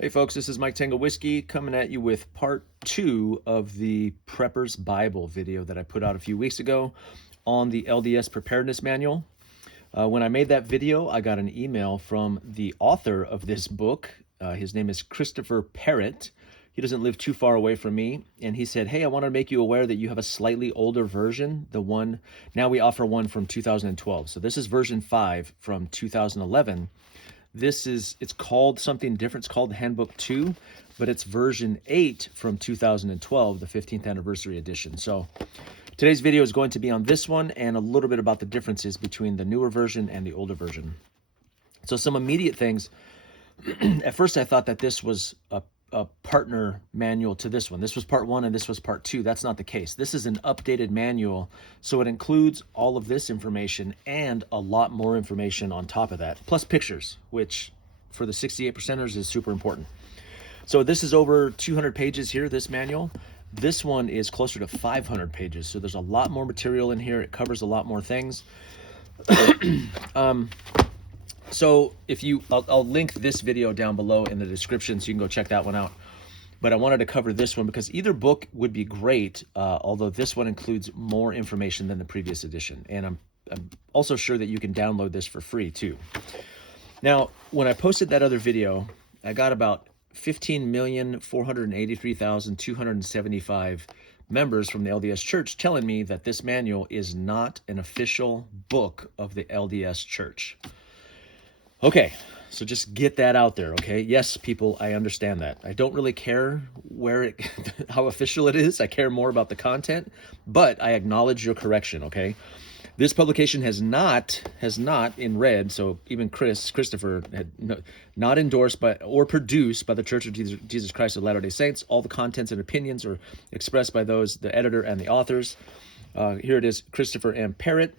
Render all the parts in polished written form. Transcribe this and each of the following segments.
Hey folks, this is Mike Tango Whiskey coming at you with part 2 of the Prepper's Bible video that I put out a few weeks ago on the LDS Preparedness Manual. When I made that video, I got an email from the author of this book. His name is Christopher Parrott. He doesn't live too far away from me, and he said, hey, I want to make you aware that you have a slightly older version. Now we offer one from 2012. So this is version 5 from 2011. It's called something different. It's called Handbook 2, but it's version 8 from 2012, the 15th anniversary edition. So today's video is going to be on this one and a little bit about the differences between the newer version and the older version. So some immediate things. At first I thought that this was a partner manual to this one. This was part 1 and this was part 2. That's not the case. This is an updated manual, so it includes all of this information and a lot more information on top of that, plus pictures, which for the 68%ers is super important. So this is over 200 pages here, this manual. This one is closer to 500 pages, so there's a lot more material in here. It covers a lot more things. So I'll link this video down below in the description so you can go check that one out. But I wanted to cover this one because either book would be great, although this one includes more information than the previous edition. And I'm also sure that you can download this for free too. Now, when I posted that other video, I got about 15,483,275 members from the LDS Church telling me that this manual is not an official book of the LDS Church. Okay, so just get that out there, okay? Yes, people, I understand that. I don't really care how official it is. I care more about the content, but I acknowledge your correction, okay? This publication has not in red, so even Christopher had not endorsed by or produced by the Church of Jesus Christ of Latter-day Saints. All the contents and opinions are expressed by the editor and the authors. Here it is, Christopher M. Parrott.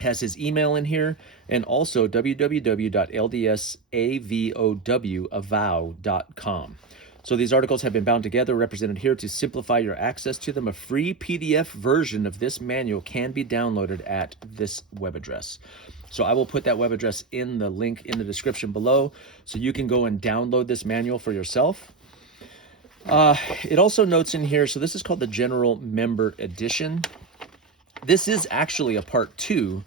Has his email in here, and also www.ldsavow.com. So these articles have been bound together, represented here to simplify your access to them. A free PDF version of this manual can be downloaded at this web address. So I will put that web address in the link in the description below, so you can go and download this manual for yourself. It also notes in here, so this is called the General Member Edition. This is actually a part 2,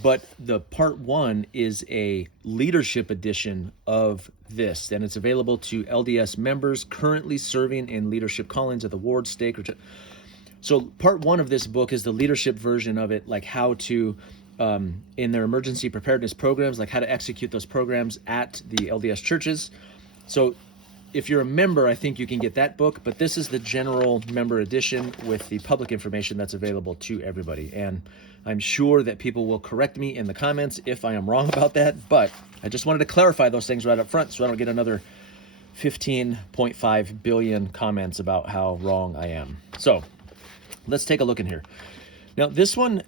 but the part 1 is a leadership edition of this, and it's available to LDS members currently serving in leadership callings at the ward, stake, so part 1 of this book is the leadership version of it, like how to, in their emergency preparedness programs, like how to execute those programs at the LDS churches. So if you're a member, I think you can get that book, but this is the general member edition with the public information that's available to everybody. And I'm sure that people will correct me in the comments if I am wrong about that, but I just wanted to clarify those things right up front so I don't get another 15.5 billion comments about how wrong I am. So let's take a look in here. Now this one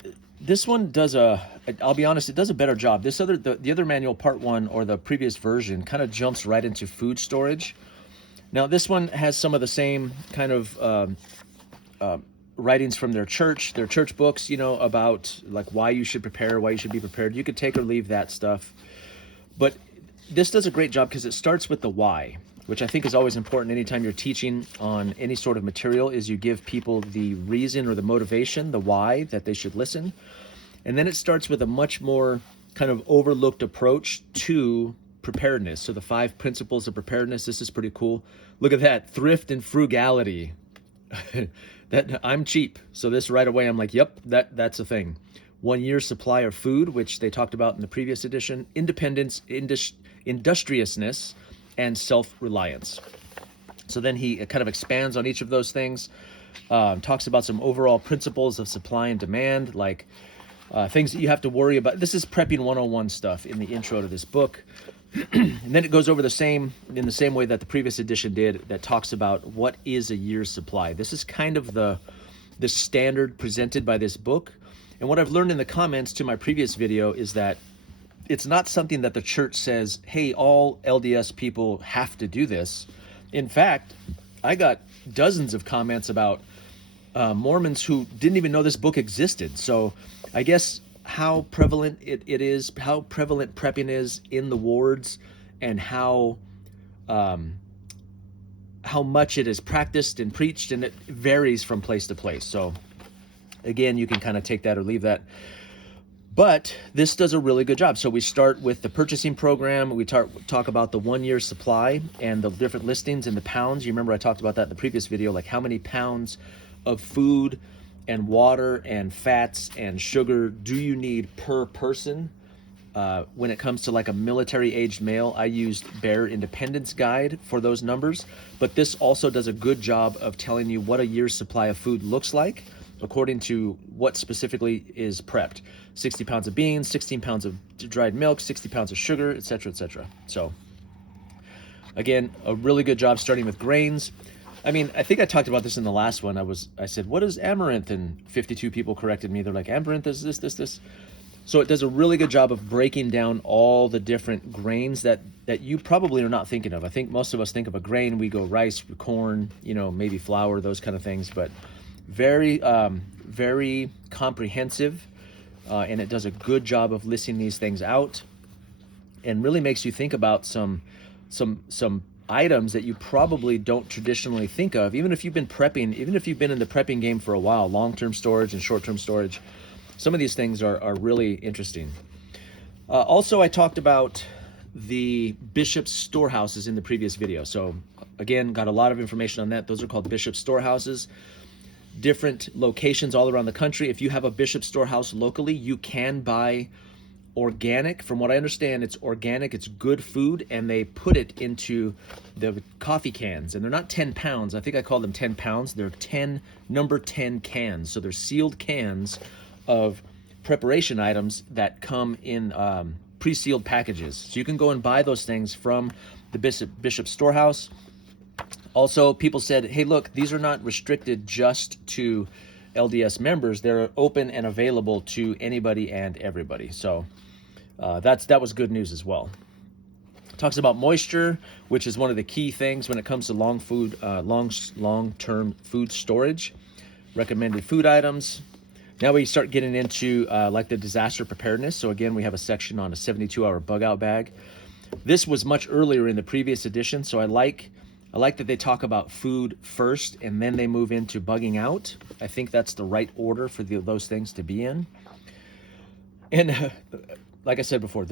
does I'll be honest, it does a better job. The other manual, part 1, or the previous version, kind of jumps right into food storage. Now this one has some of the same kind of writings from their church books, about like why you should prepare, why you should be prepared. You could take or leave that stuff. But this does a great job because it starts with the why, which I think is always important anytime you're teaching on any sort of material, is you give people the reason or the motivation, the why that they should listen. And then it starts with a much more kind of overlooked approach to preparedness. So the 5 principles of preparedness. This is pretty cool. Look at that, thrift and frugality. That I'm cheap, so this right away I'm like, yep, that's a thing. 1 year's supply of food, which they talked about in the previous edition. Independence, industriousness, and self-reliance. So then he kind of expands on each of those things. Talks about some overall principles of supply and demand, like things that you have to worry about. This is prepping 101 stuff in the intro to this book. And then it goes over in the same way that the previous edition did, that talks about what is a year's supply. This is kind of the standard presented by this book. And what I've learned in the comments to my previous video is that it's not something that the church says, hey, all LDS people have to do this. In fact, I got dozens of comments about Mormons who didn't even know this book existed. So I guess how prevalent it is, how prevalent prepping is in the wards, and how how much it is practiced and preached, and it varies from place to place. So again, you can kind of take that or leave that. But this does a really good job. So we start with the purchasing program. We talk about the 1 year supply and the different listings and the pounds. You remember I talked about that in the previous video, like how many pounds of food and water and fats and sugar do you need per person? When it comes to like a military aged male, I used Bear Independence Guide for those numbers, but this also does a good job of telling you what a year's supply of food looks like according to what specifically is prepped. 60 pounds of beans, 16 pounds of dried milk, 60 pounds of sugar, etc., etc. So again, a really good job starting with grains. I mean, I think I talked about this in the last one. I said, what is amaranth? And 52 people corrected me. They're like, amaranth is this. So it does a really good job of breaking down all the different grains that you probably are not thinking of. I think most of us think of a grain, we go rice, corn, maybe flour, those kind of things, but very, very comprehensive. And it does a good job of listing these things out and really makes you think about some items that you probably don't traditionally think of, even if you've been prepping, even if you've been in the prepping game for a while, long-term storage and short-term storage. Some of these things are really interesting. Also, I talked about the Bishop's storehouses in the previous video. So again, got a lot of information on that. Those are called Bishop's storehouses. Different locations all around the country. If you have a Bishop storehouse locally, you can buy organic. From what I understand, it's organic, it's good food, and they put it into the coffee cans. And they're not 10 pounds. I think I call them 10 pounds. They're number 10 cans. So they're sealed cans of preparation items that come in pre-sealed packages. So you can go and buy those things from the Bishop Storehouse. Also, people said, hey, look, these are not restricted just to LDS members. They're open and available to anybody and everybody. So that was good news as well. Talks about moisture, which is one of the key things when it comes to long-term food storage. Recommended food items. Now we start getting into like the disaster preparedness. So again, we have a section on a 72-hour bug out bag. This was much earlier in the previous edition, so I like that they talk about food first and then they move into bugging out. I think that's the right order for those things to be in. And like I said before,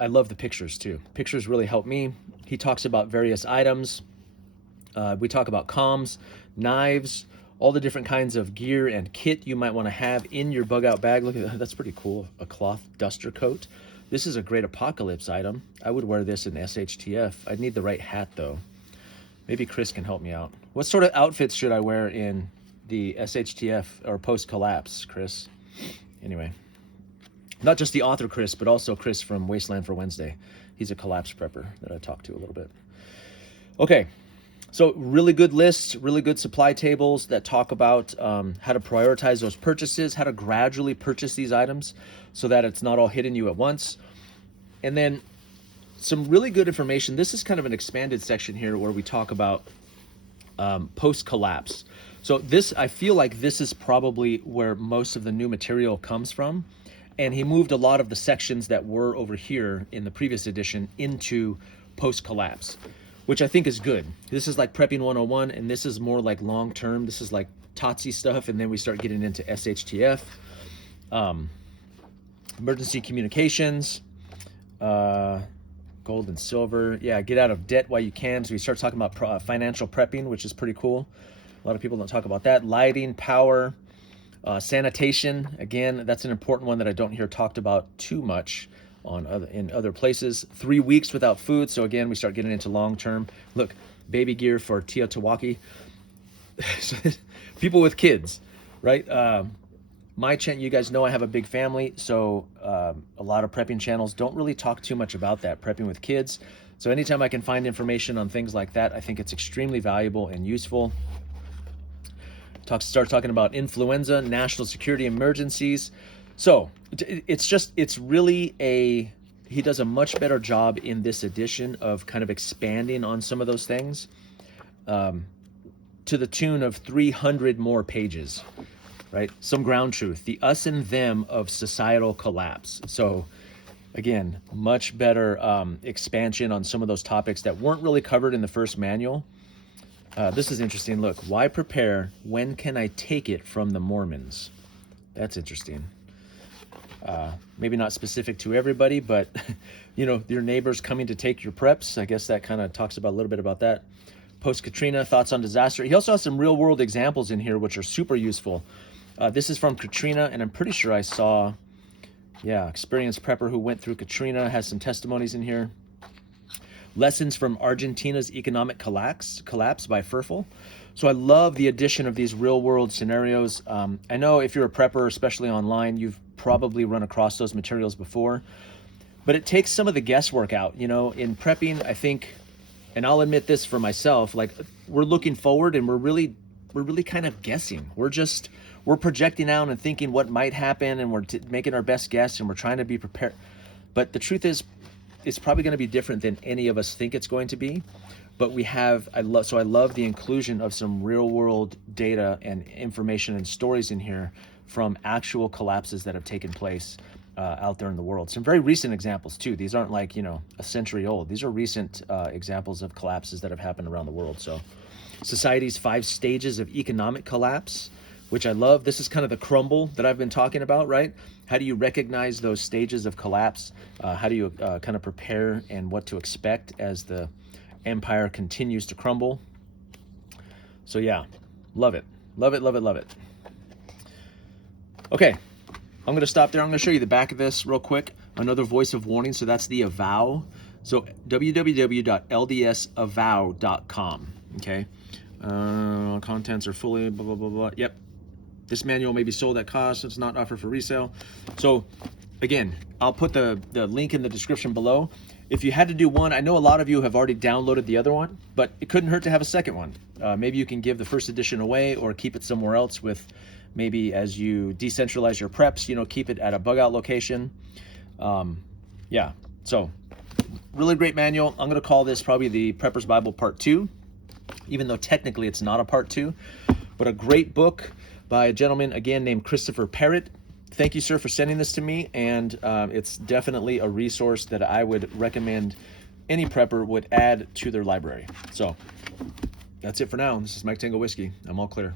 I love the pictures too. Pictures really help me. He talks about various items. We talk about comms, knives, all the different kinds of gear and kit you might want to have in your bug out bag. Look at that, that's pretty cool. A cloth duster coat. This is a great apocalypse item. I would wear this in SHTF. I'd need the right hat though. Maybe Chris can help me out. What sort of outfits should I wear in the SHTF or post-collapse, Chris? Anyway, not just the author Chris, but also Chris from Wasteland for Wednesday. He's a collapse prepper that I talked to a little bit. Okay. So really good lists, really good supply tables that talk about how to prioritize those purchases, how to gradually purchase these items so that it's not all hitting you at once. And then some really good information. This is kind of an expanded section here where we talk about post-collapse. So I feel like this is probably where most of the new material comes from. And he moved a lot of the sections that were over here in the previous edition into post-collapse, which I think is good. This is like Prepping 101, and this is more like long-term. This is like TOTSI stuff, and then we start getting into SHTF, emergency communications, gold and silver. Yeah, get out of debt while you can. So we start talking about financial prepping, which is pretty cool. A lot of people don't talk about that. Lighting, power, sanitation. Again, that's an important one that I don't hear talked about too much in other places. 3 weeks without food. So again, we start getting into long-term. Look, baby gear for Tia Tawaki. People with kids, right? My channel, you guys know I have a big family, so a lot of prepping channels don't really talk too much about that, prepping with kids. So anytime I can find information on things like that, I think it's extremely valuable and useful. Start talking about influenza, national security emergencies. So it's really he does a much better job in this edition of kind of expanding on some of those things to the tune of 300 more pages, right? Some ground truth, the us and them of societal collapse. So Again, much better expansion on some of those topics that weren't really covered in the first manual. This is interesting. Look, why prepare? When can I take it from the Mormons? That's interesting. Maybe not specific to everybody, but you know, your neighbors coming to take your preps. I guess that kind of talks about a little bit about that. Post-Katrina, thoughts on disaster. He also has some real world examples in here, which are super useful. This is from Katrina, and I'm pretty sure I saw, yeah, experienced prepper who went through Katrina, has some testimonies in here. Lessons from Argentina's Economic Collapse by Furfel. So I love the addition of these real world scenarios. I know if you're a prepper, especially online, you've probably run across those materials before, but it takes some of the guesswork out. You know, in prepping, I think, and I'll admit this for myself, like we're looking forward and we're really kind of guessing. We're projecting out and thinking what might happen, and we're making our best guess, and we're trying to be prepared. But the truth is, it's probably going to be different than any of us think it's going to be. But I love the inclusion of some real world data and information and stories in here from actual collapses that have taken place out there in the world. Some very recent examples too. These aren't like, you know, a century old. These are recent examples of collapses that have happened around the world. So Society's 5 Stages of Economic Collapse, which I love. This is kind of the crumble that I've been talking about, right? How do you recognize those stages of collapse? How do you kind of prepare and what to expect as the empire continues to crumble? So yeah, love it. Love it, love it, love it. Okay, I'm gonna stop there. I'm gonna show you the back of this real quick. Another voice of warning, so that's the avow. So www.ldsavow.com, okay? Contents are fully blah, blah, blah, blah. Yep. This manual may be sold at cost. It's not offered for resale. So again, I'll put the link in the description below. If you had to do one, I know a lot of you have already downloaded the other one, but it couldn't hurt to have a second one. Maybe you can give the first edition away or keep it somewhere else with maybe as you decentralize your preps, you know, keep it at a bug out location. Yeah, so really great manual. I'm going to call this probably the Prepper's Bible Part 2, even though technically it's not a Part 2, but a great book by a gentleman, again, named Christopher Parrott. Thank you, sir, for sending this to me, and it's definitely a resource that I would recommend any prepper would add to their library. So that's it for now. This is Mike Tango Whiskey. I'm all clear.